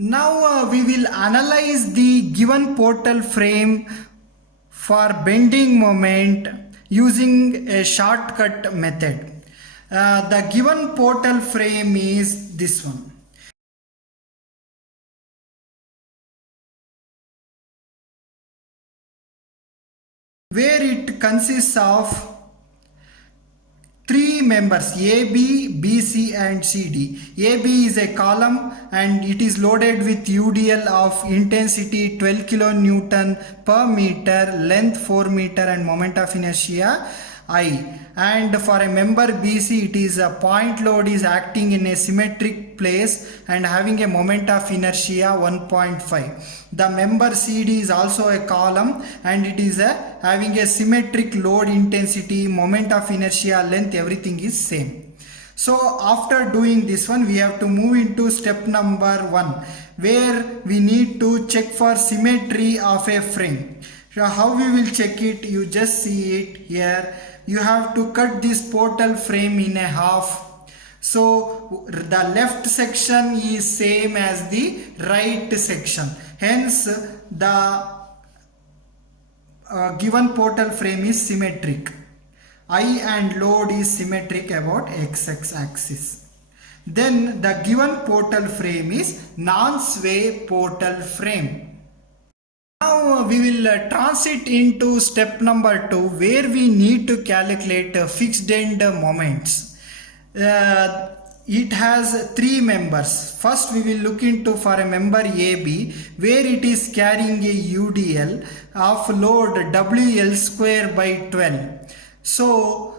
Now we will analyze the given portal frame for bending moment using a shortcut method. The given portal frame is this one, where it consists of three members AB, BC and CD. AB is a column and it is loaded with UDL of intensity 12 kN per meter, length 4 meter and moment of inertia I. And for a member BC, it is a point load is acting in a symmetric place and having a moment of inertia 1.5. The member CD is also a column and it is having a symmetric load intensity, moment of inertia, length, everything is same. So after doing this one, we have to move into step number 1, where we need to check for symmetry of a frame. So how we will check it? You just see it here. You have to cut this portal frame in a half. So the left section is same as the right section. Hence the given portal frame is symmetric. I and load is symmetric about x axis. Then the given portal frame is non-sway portal frame. Now we will transit into step number 2, where we need to calculate fixed end moments. It has three members. First we will look into for a member AB, where it is carrying a UDL of load WL square by 12. So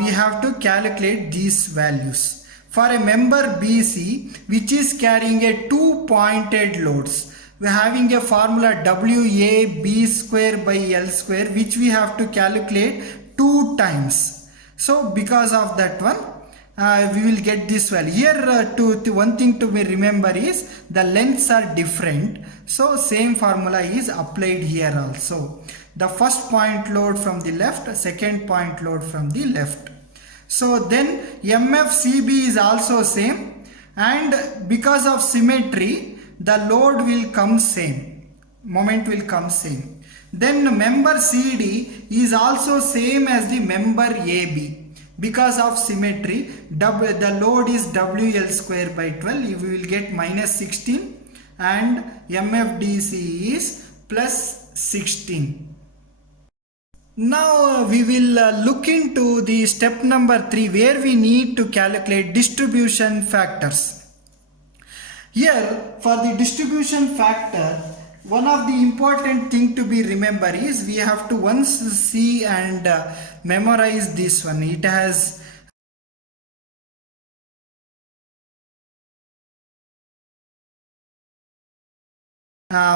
we have to calculate these values. For a member BC, which is carrying a two pointed loads, we are having a formula WAB square by L square, which we have to calculate 2 times. So because of that one, we will get this value. Here one thing to be remember is the lengths are different. So same formula is applied here also. The first point load from the left, second point load from the left. So then MFCB is also same, and because of symmetry, the load will come same, moment will come same. Then member CD is also same as the member AB. Because of symmetry, the load is WL square by 12. You will get minus 16 and MFDC is plus 16. Now we will look into the step number 3, where we need to calculate distribution factors. Here for the distribution factor, one of the important thing to be remember is we have to once see and memorize this one. It has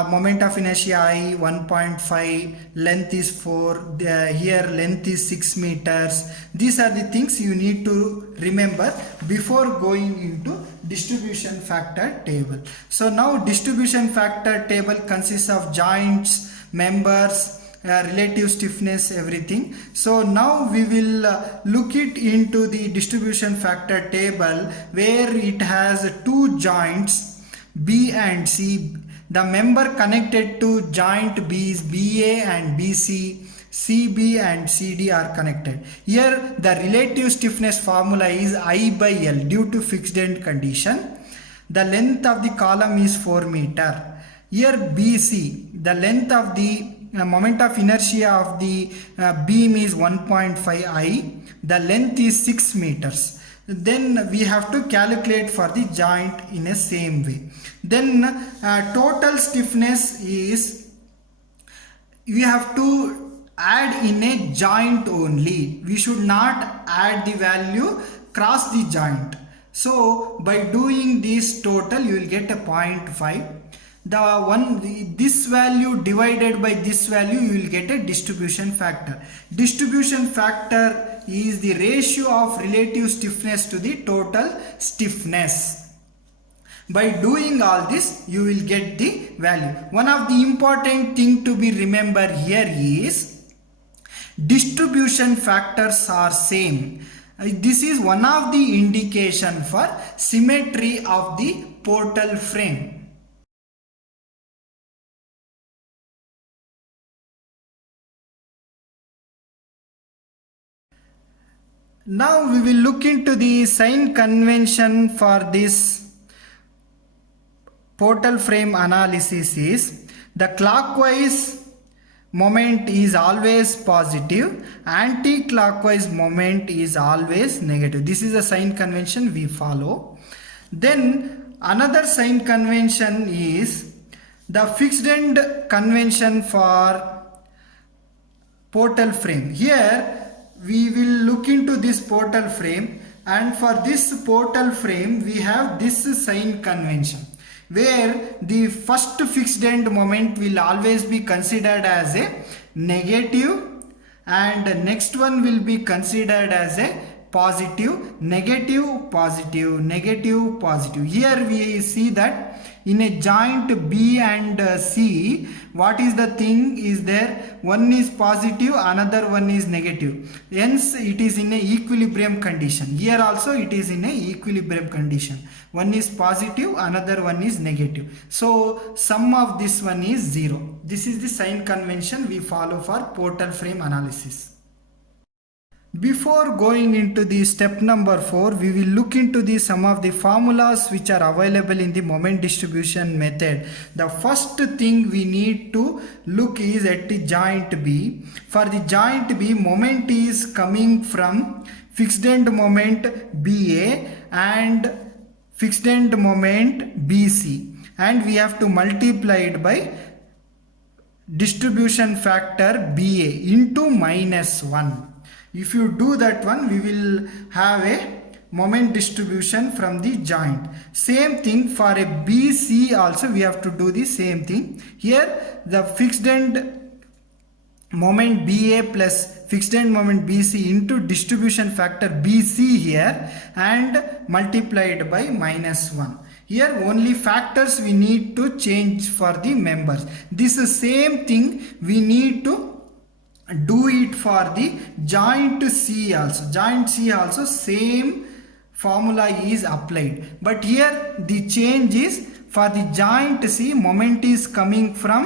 moment of inertia I 1.5, length is 4, here length is 6 meters. These are the things you need to remember before going into distribution factor table. So now distribution factor table consists of joints, members, relative stiffness, everything. So now we will look it into the distribution factor table, where it has two joints B and C. The member connected to joint B is BA and BC, CB and CD are connected. Here the relative stiffness formula is I by L due to fixed end condition. The length of the column is 4 meter. Here BC, the length of the moment of inertia of the beam is 1.5 I. The length is 6 meters. Then we have to calculate for the joint in a same way. Then total stiffness is, we have to add in a joint only. We should not add the value cross the joint. So by doing this total, you will get a 0.5. This value divided by this value, you will get a distribution factor. Distribution factor is the ratio of relative stiffness to the total stiffness. By doing all this, you will get the value. One of the important thing to be remembered here is distribution factors are same. This is one of the indication for symmetry of the portal frame. Now we will look into the sign convention for this portal frame analysis is the clockwise moment is always positive, anti-clockwise moment is always negative. This is a sign convention we follow. Then another sign convention is the fixed end convention for portal frame. Here we will look into this portal frame, and for this portal frame we have this sign convention where the first fixed end moment will always be considered as a negative and next one will be considered as a positive, negative, positive, negative, positive. Here we see that in a joint B and C, what is the thing is there? One is positive, another one is negative. Hence, it is in a equilibrium condition. Here also it is in a equilibrium condition. One is positive, another one is negative. So, sum of this one is 0. This is the sign convention we follow for portal frame analysis. Before going into the step number 4, we will look into the some of the formulas which are available in the moment distribution method. The first thing we need to look is at the joint B. For the joint B, moment is coming from fixed end moment BA and fixed end moment BC, and we have to multiply it by distribution factor BA into -1. If you do that one, we will have a moment distribution from the joint. Same thing for a BC also, we have to do the same thing. Here the fixed end moment BA plus fixed end moment BC into distribution factor BC here and multiplied by -1. Here only factors we need to change for the members. This is same thing we need to do it for the joint C also. Joint C also same formula is applied, but here the change is for the joint C, moment is coming from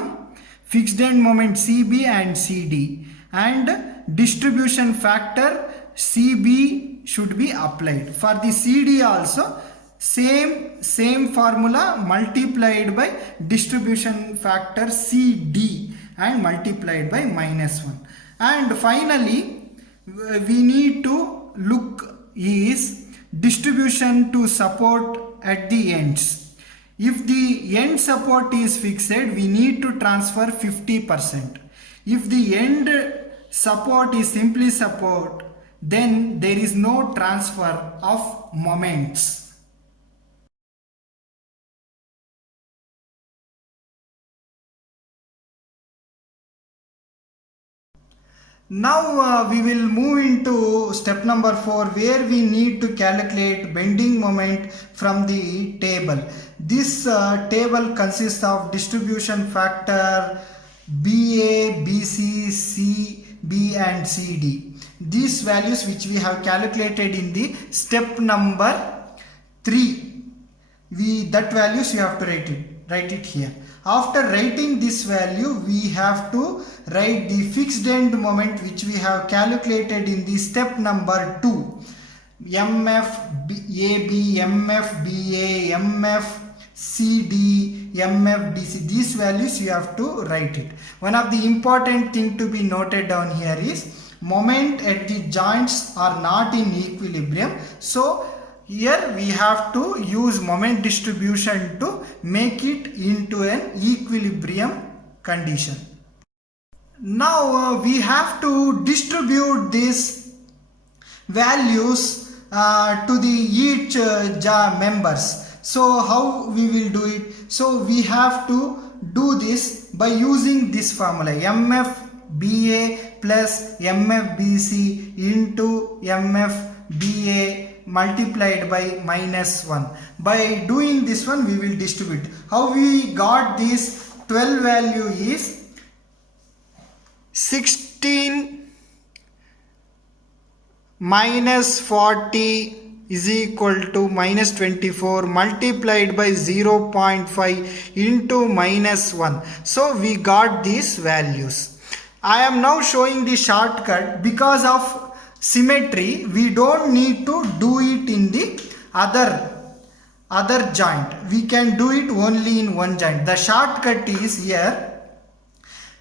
fixed end moment CB and CD, and distribution factor CB should be applied. For the CD also same formula multiplied by distribution factor CD and multiplied by -1. And finally we need to look is distribution to support at the ends. If the end support is fixed, we need to transfer 50%. If the end support is simply support, then there is no transfer of moments. Now we will move into step number 4, where we need to calculate bending moment from the table. This table consists of distribution factor BA, BC, CB and CD. These values which we have calculated in the step number 3, that values you have to write it here. After writing this value, we have to write the fixed end moment which we have calculated in the step number 2. MF AB, MF BA, MF CD, MF DC. These values you have to write it. One of the important thing to be noted down here is moment at the joints are not in equilibrium. So here we have to use moment distribution to make it into an equilibrium condition. Now we have to distribute these values to the each members. So how we will do it? So we have to do this by using this formula MF BA plus MF BC into MF BA multiplied by -1. By doing this one, we will distribute. How we got this 12 value is 16 minus 40 is equal to minus 24 multiplied by 0.5 into -1. So we got these values. I am now showing the shortcut because of symmetry, we don't need to do it in the other joint. We can do it only in one joint. The shortcut is here.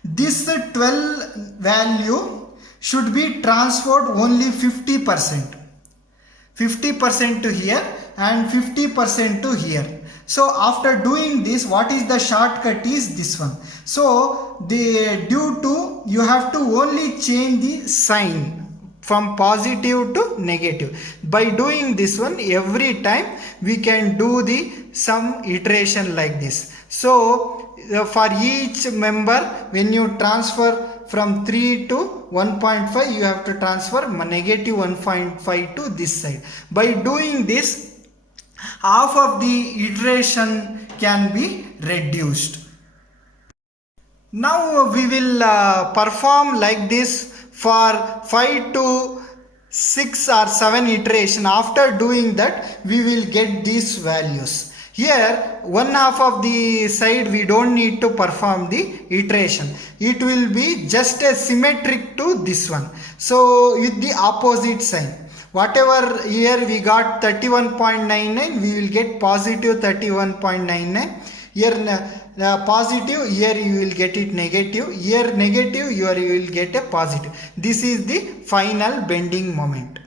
This 12 value should be transferred only 50%. 50% to here and 50% to here. So after doing this, what is the shortcut is this one. So you have to only change the sign from positive to negative. By doing this one, every time we can do some iteration like this. So for each member, when you transfer from 3 to 1.5, you have to transfer negative 1.5 to this side. By doing this, half of the iteration can be reduced. Now we will perform like this for 5 to 6 or 7 iteration. After doing that, we will get these values. Here, one half of the side we don't need to perform the iteration. It will be just a symmetric to this one. So with the opposite sign. Whatever here we got 31.99, we will get positive 31.99. Here positive, here you will get it negative. Here negative, you will get a positive. This is the final bending moment.